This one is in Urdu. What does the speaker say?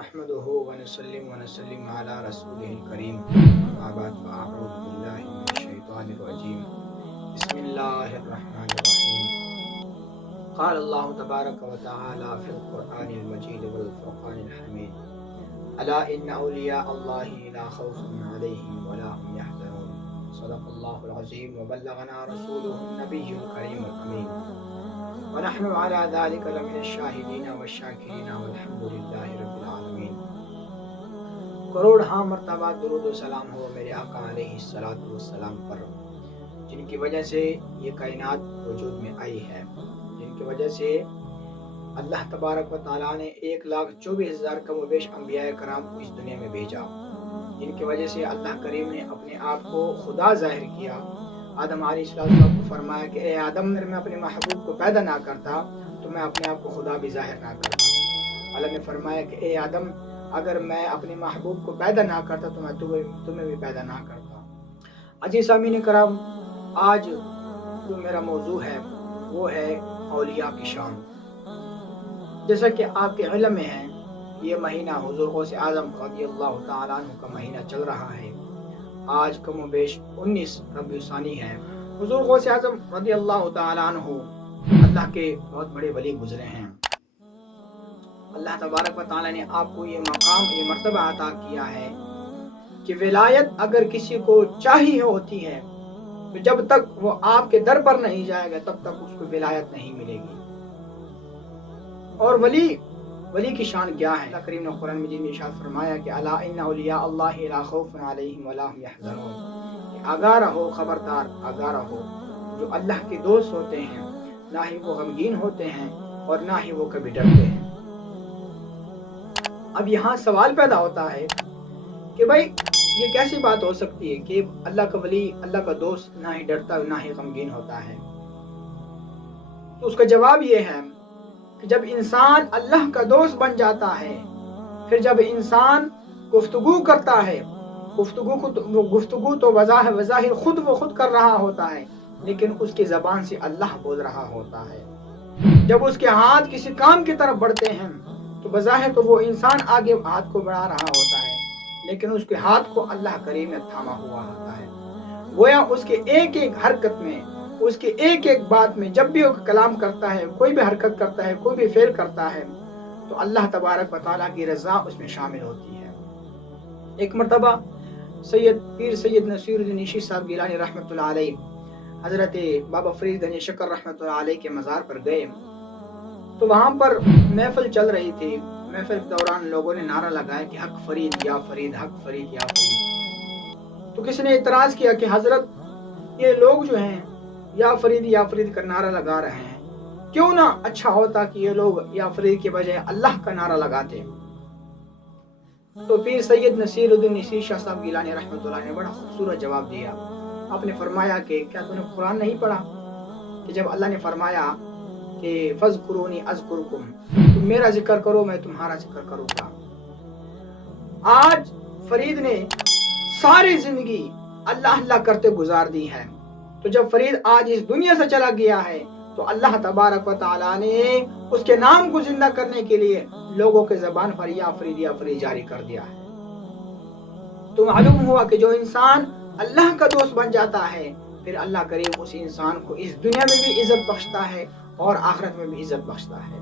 نحمده ونسلم على رسوله الكريم أما بعد فأعوذ بالله من الشيطان الرجيم بسم الله الرحمن الرحيم قال الله تبارك وتعالى في القرآن المجيد والفرقان الحميد ألا إن أولياء الله لا خوف عليهم ولا هم يحزنون صدق الله العظيم وبلغنا رسوله النبي الكريم الأمين ونحن على ذلك لمن الشاهدين والشاكرين والحمد لله رب العالمین۔ کروڑ ہاں مرتبہ درود و سلام ہو میرے آقا علیہ الصلوۃ والسلام پر، جن کی وجہ سے یہ کائنات وجود میں آئی ہے، جن کی وجہ سے اللہ تبارک و تعالیٰ نے 1,24,000 کم و بیش انبیاء کرام کو اس دنیا میں بھیجا، جن کی وجہ سے اللہ کریم نے اپنے آپ کو خدا ظاہر کیا۔ آدم علیہ السلام کو فرمایا کہ اے آدم، اگر میں اپنے محبوب کو پیدا نہ کرتا تو میں اپنے آپ کو خدا بھی ظاہر نہ کرتا۔ اللہ نے فرمایا کہ اے آدم، اگر میں اپنے محبوب کو پیدا نہ کرتا تو میں تمہیں بھی پیدا نہ کرتا۔ عزیز سامعین کرام، آج جو میرا موضوع ہے وہ ہے اولیاء کی شان۔ جیسا کہ آپ کے علم میں ہے، یہ مہینہ حضور غوث اعظم رضی اللہ تعالیٰ عنہ کا مہینہ چل رہا ہے۔ آج کم و بیش 19 ربیع ثانی ہے۔ حضور غوث اعظم رضی اللہ تعالیٰ عنہ اللہ کے بہت بڑے ولی گزرے ہیں۔ اللہ تبارک و تعالیٰ نے آپ کو یہ مقام، یہ مرتبہ عطا کیا ہے کہ ولایت اگر کسی کو چاہیے ہوتی ہے تو جب تک وہ آپ کے در پر نہیں جائے گا تب تک اس کو ولایت نہیں ملے گی۔ اور ولی کی شان کیا ہے؟ اللہ کریم نے قرآن مجید میں ارشاد فرمایا کہ الا ان اولیاء اللہ لا خوف علیہم ولا هم يحزنون، کہ آگاہ رہو، خبردار آگاہ رہو، جو اللہ کے دوست ہوتے ہیں نہ ہی وہ غمگین ہوتے ہیں اور نہ ہی وہ کبھی ڈرتے ہیں۔ اب یہاں سوال پیدا ہوتا ہے کہ بھائی یہ کیسی بات ہو سکتی ہے کہ اللہ کا ولی، اللہ کا دوست نہ ہی ڈرتا نہ ہی غمگین ہوتا ہے؟ تو اس کا جواب یہ ہے کہ جب انسان اللہ کا دوست بن جاتا ہے، پھر جب انسان گفتگو کرتا ہے، گفتگو تو بظاہر خود کر رہا ہوتا ہے، لیکن اس کی زبان سے اللہ بول رہا ہوتا ہے۔ جب اس کے ہاتھ کسی کام کی طرف بڑھتے ہیں تو بظاہر تو وہ انسان آگے ہاتھ کو بڑھا رہا ہوتا ہے، لیکن اس کے ہاتھ کو اللہ کریم نے تھاما ہوا ہوتا ہے۔ گویا اس کے ایک ایک حرکت میں، اس کے ایک ایک بات میں، جب بھی وہ کلام کرتا ہے، کوئی بھی حرکت کرتا ہے، کوئی بھی فعل کرتا ہے، تو اللہ تبارک و تعالیٰ کی رضا اس میں شامل ہوتی ہے۔ ایک مرتبہ پیر سید نصیر الدین نیشی صاحب گیلانی رحمۃ اللہ علیہ حضرت بابا فرید گنج شکر رحمۃ اللہ علیہ کے مزار پر گئے، تو وہاں پر محفل چل رہی تھی۔ محفل کے دوران لوگوں نے نعرہ لگایا کہ حق فرید یا فرید، حق فرید یا فرید۔ تو کسی نے اعتراض کیا کہ حضرت، یہ لوگ جو ہیں یا فرید کا نعرہ لگا رہے ہیں، کیوں نہ اچھا ہوتا کہ یہ لوگ یا فرید کے بجائے اللہ کا نعرہ لگاتے؟ تو پیر سید نصیر الدین نیشی شاہ صاحب گیلانی رحمۃ اللہ نے بڑا خوبصورت جواب دیا۔ آپ نے فرمایا کہ کیا تم نے قرآن نہیں پڑھا کہ جب اللہ نے فرمایا کہ فَاذْكُرُونِي أَذْكُرْكُمْ، تم میرا ذکر کرو میں تمہارا ذکر کروں گا۔ آج فرید نے ساری زندگی اللہ کرتے گزار دی ہے، تو جب فرید آج اس دنیا سے چلا گیا ہے تو اللہ تبارک و تعالیٰ نے اس کے نام کو زندہ کرنے کے لیے لوگوں کے زبان پر یا فرید جاری کر دیا ہے۔ تو معلوم ہوا کہ جو انسان اللہ کا دوست بن جاتا ہے، پھر اللہ کریم اس انسان کو اس دنیا میں بھی عزت بخشتا ہے اور آخرت میں بھی عزت بخشتا ہے۔